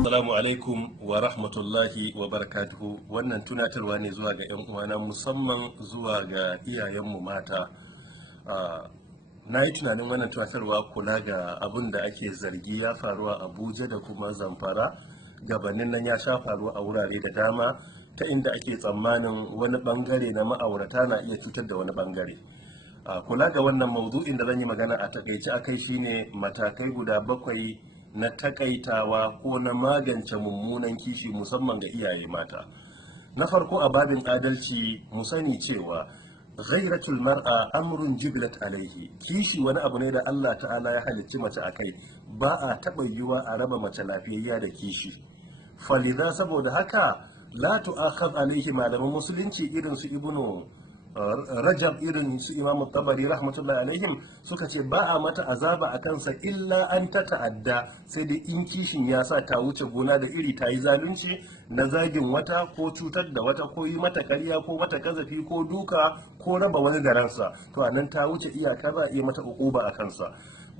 Assalamu alaikum wa rahmatullahi wa barakatuhu. Wannan tunatarwa ne zuwa ga 'yan uwana, musamman zuwa ga iyayenmu mata. Na yi tunanin wannan tunatarwa kula ga abin da ake zargi ya faru a Abuja da kuma Zamfara. Gabanin nan ya sha faruwa a wurare da dama, ta inda ake tsammanin wani bangare na ma'aurata na iya cutar da wani bangare. Kula ga wannan maudu'in da zan yi magana a takaice akai shine matakai guda 7 na takaitawa ko na magance mummunan kishi, musamman ga iyaye mata. Na farko, a babin adalci mu sani cewa ghairatul mar'a amrun jiblat alaihi. Kishi wani abu ne da Allah ta'ala ya halicci mace akai, ba a taɓa yiwa a raba mace lafiyayya da kishi. Falidha, saboda haka la tu'akhadh alaihi, malaman musulunci irin su Ibnu Rajab, irin su Imam Tabari rahmatullahi alaihim suka ce ba a mata azaba a kansa illa an ta ta'adda, sai dai in kishin ya sa ta wuce gona da iri, ta yi zalunci na zagin wata ko cutar da wata ko yi mata karya ko mata kazafi ko duka ko raba wani da ransa, to anan ta wuce iyaka, za a iya mata uquba a kansa.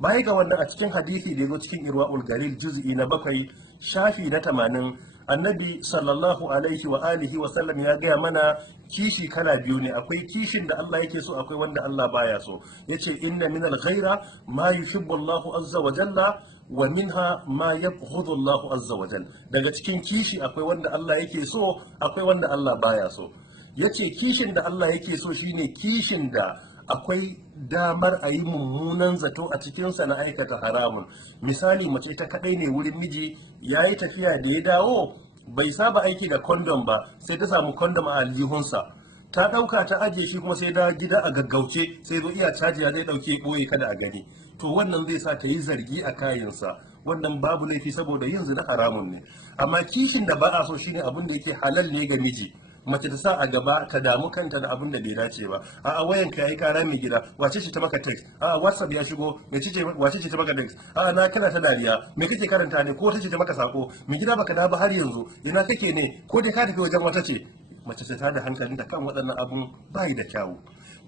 Baya ga wannan, a cikin hadisi da ya zo cikin Irwaul Galil juz'i na 7 shafi na 80, annabi sallallahu alaihi wa alihi wa sallam ya gaya mana kishi kala biyu ne. Akwai kishin da Allah yake so, akwai wanda Allah baya so. Yace inna minal ghaira ma yuhibbu Allahu azza wa jalla wa minha ma yabghudhu Allahu azza wa jalla. Daga cikin kishi akwai wanda Allah yake so, akwai wanda Allah baya so. Yace kishin da Allah yake so shine kishin da akwai damar a yi mummunan zato a cikinsa na aikata haramun. Misali, mace ta kadai ne wurin miji, ya yi tafiya da ya dawo bai saba aiki da kondom ba, sai ta samu kondom a aljihunsa, ta dauka ta ajiye shi, kuma sai da gida a gaggauce, sai zo iya cajiya zai dauke boye kada a gani. To wannan zai sa ta yi zargi a kayansa, wannan babu laifi saboda yin zina haramun ne. Amma kishin da ba a so shine abin da yake halal ne ga miji. Mace ta sa a gaba ta damu kanta da abin da bai dace ba. A wayan ka yayi kara mai gida, wace ce ta maka text? A WhatsApp ya shigo, wace ce ta maka text? A na kana ta dariya, me kake karanta ne? Ko wace ce ta maka sako? Mai gida baka da ba har yanzu, ina kake ne? Ko dai ka tafi wajen wata ce? Mace ta da hankalinta kan waɗannan abun bai da kyawu.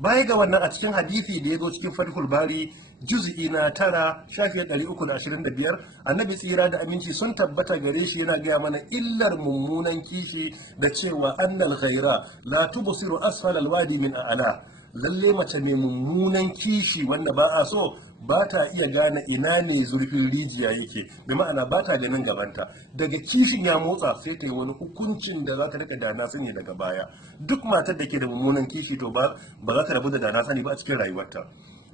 Baya ga wannan, a cikin hadisi da ya zo cikin Fathul Bari juz'i na 9 shafi 325, annabi tsira da aminci sun tabbata gare shi yana gaya mana illar mummunan kishi da cewa annal ghaira la tubsiru asfal alwadi min a'la. Lalle mace mai mummunan kishi wanda ba a so ba ta iya gane ina ne zurfin rijiya yake, bi ma'ana ba ta ganin gabanta. Daga kishin ya motsa sai ta yi wani hukuncin da za ta rika dana sani daga baya. Duk matar da ke da mummunan kishi to ba za ta rabu da dana sani ba a cikin rayuwarta.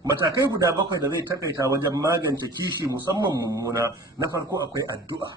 Matakai guda 7 da zai takaita wajen magance kishi, musamman mummuna. Na farko akwai addu'a.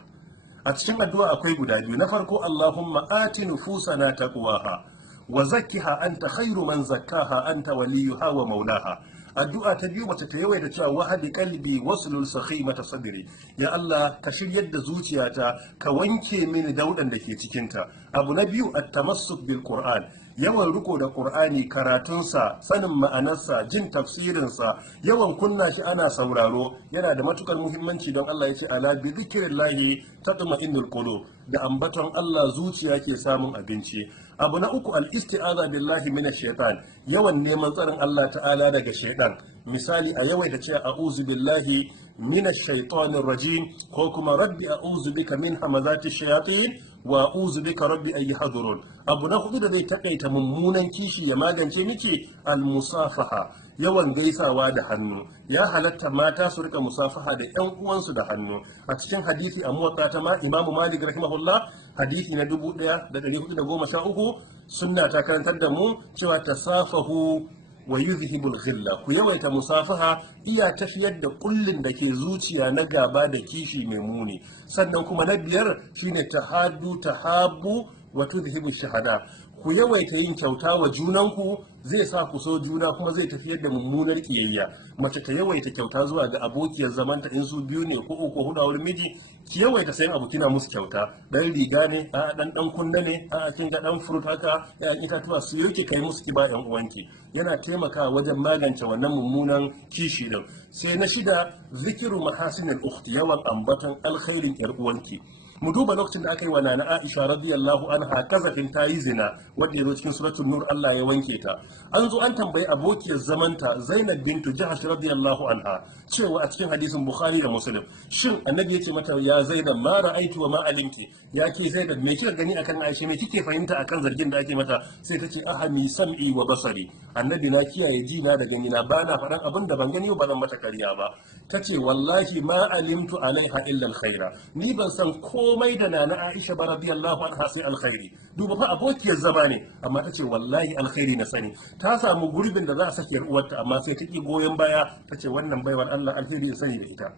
A cikin addu'a akwai guda biyu. Na farko, Allahumma ati nufusana taqwaha wa zakkiha anta khairu man zakkaha anta waliyuha wa maulaha. Addu'a ta biyu, mace ta yawaita cewa wahadi qalbi waslul sakhimata sadri. Ya Allah, ka shiryar da zuciyata, ka wanke mini daudan da ke cikinta. Abu na biyu, at-tamassuk bil Qur'an. Yawan riko da Qur'ani, karatunsa, sanin ma'anarsa, jin tafsirinsa, yawan kunna shi ana sauraro yana da matukar muhimmanci, don Allah ya ce ala bi dhikrillahi tatma'innul qulub. Da ambaton Allah zuciya ke samun abinci. Abu na uku, al-isti'aza billahi minash shaitan. Yawan neman tsarin Allah ta'ala daga shaitan. Misali, a yawaita ce a'udhu billahi minash shaitanir rajim, ko kuma rabbi a'udhu bika min hamazati shayatin wa a'udhu bika rabbi an yahdurun. Abu na hudu da zai takaita mummunan kishi ya magance miki, al-musafaha. Yawan gaisawa da hannu. Ya halatta mata su rika musafaha da ƴan uwansu da hannu. A cikin hadisi a muwatta ta Imam Malik rahimahullah, hadisi na 1413, sunna ta karantar da mu cewa tasafahu wa yuzhibul ghilla. Ku yawaita musafaha, iya tafiyar da kullin da ke zuciya na gaba da kishi mai muni. Sannan kuma na 5 shine tahabbu wa tudhibu shahada. Ku yawaita yin kyauta wa junanku, zai sa ku so juna kuma zai tafiyar da mummunar kiyayya. Mace ta yawaita kyauta zuwa ga abokiyar zamanta, in su biyu ne ko uku ko huɗu a wurin miji, ki yawaita sayan abu kina musu kyauta. Dan riga ne, a dan kunna ne, a kin ga dan fruit haka, ya itatuwa su yake kai musu ki ba yan uwanki. Yana taimakawa wajen magance wannan mummunan kishi din. Sai na 6, zikiru mahasinil ukhti, yawan ambaton alkhairin yar uwanki. mu duba lokacin da aka yi wa nana Aisha radiyallahu anha kazafin ta yi zina wanda ya zo cikin suratul nur Allah ya wanke ta. An zo an tambayi abokiyar zamanta Zainab bintu Jahsh radiyallahu anha cewa a cikin hadisin Bukhari da Muslim, shin annabi yace mata ya Zainab ma ra'aitu wa ma alimti, ya ke Zainab me kika gani akan Aisha, me kike fahimta akan zargin da ake mata? Sai ta ce ahami sam'i wa basari, annabi na kiyaye ji na da gani na, bana faɗan abin da ban gani ba zan mata kariya ba. Ta ce wallahi ma alimtu alaiha illa alkhaira, ni ban san komai da nana Aisha ba radiyallahu anha sai alkhairi. Duba fa abokiyar zama ne, amma ta ce wallahi alkhairi na sani. Ta samu gurbin da za a sake uwarta amma sai ta ki goyon baya, ta ce wannan baiwar Allah alkhairi ya sani da ita.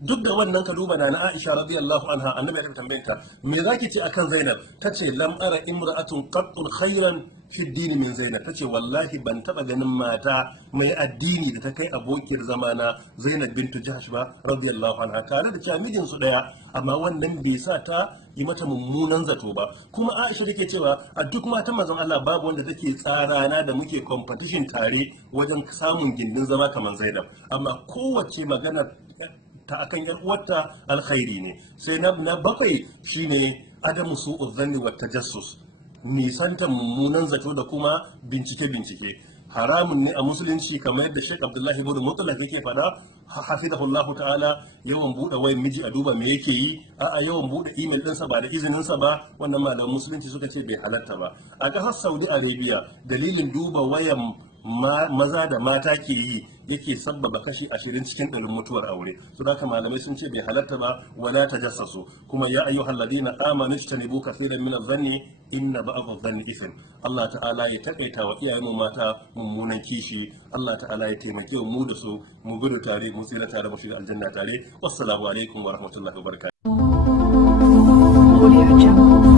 Duk da wannan ka duba na Aisha radiyallahu anha, annabi ya tambaye ta me zaki ce akan Zainab, tace lam ara imra'atun qattun khairan fi dini min Zainab, tace wallahi ban taba ganin mata mai addini da ta kai abokiyar zamana Zainab bintu Jahsh ba radiyallahu anha, tare da cewa mijin su daya amma wannan bai sa ta yi mata mummunan zato ba. Kuma Aisha take cewa a duk matan manzon Allah babu wanda take tsarana da muke competition tare wajen samun gindin zama kamar Zainab, amma kowace magana ta akan yar uwarta alkhairi ne. Sai na bakwai shine adamu su'u dhanni wa tajassus, nisanta mummunan zato da kuma bincike haramun ne a musulunci, kamar yadda Sheikh Abdullahi ibn Mutlaq yake faɗa hafizahullahu ta'ala. Yawan bude wayan miji a duba me yake yi, a'a yawan bude email ɗinsa ba da izinin sa ba, wannan malaman musulunci suka ce bai halatta ba. A ƙasar Saudi Arabia dalilin duba wayan maza da mata ke yi yake sabbaba kashi 20 cikin ɗarin mutuwar aure. Su da malamai sun ce bai halatta ba, wala tajassasu. Kuma ya ayyuhal ladina amanu istanibu kaseeran min adh-dhanni inna ba'd adh-dhanni ithm. Allah ta'ala ya takaita wa iyayen mu mata mummunan kishi. Allah ta'ala ya taimake mu da su, mu gudu tare, mu tsira tare, mu shiga aljanna tare. Wassalamu alaikum wa rahmatullahi wa barakatuh.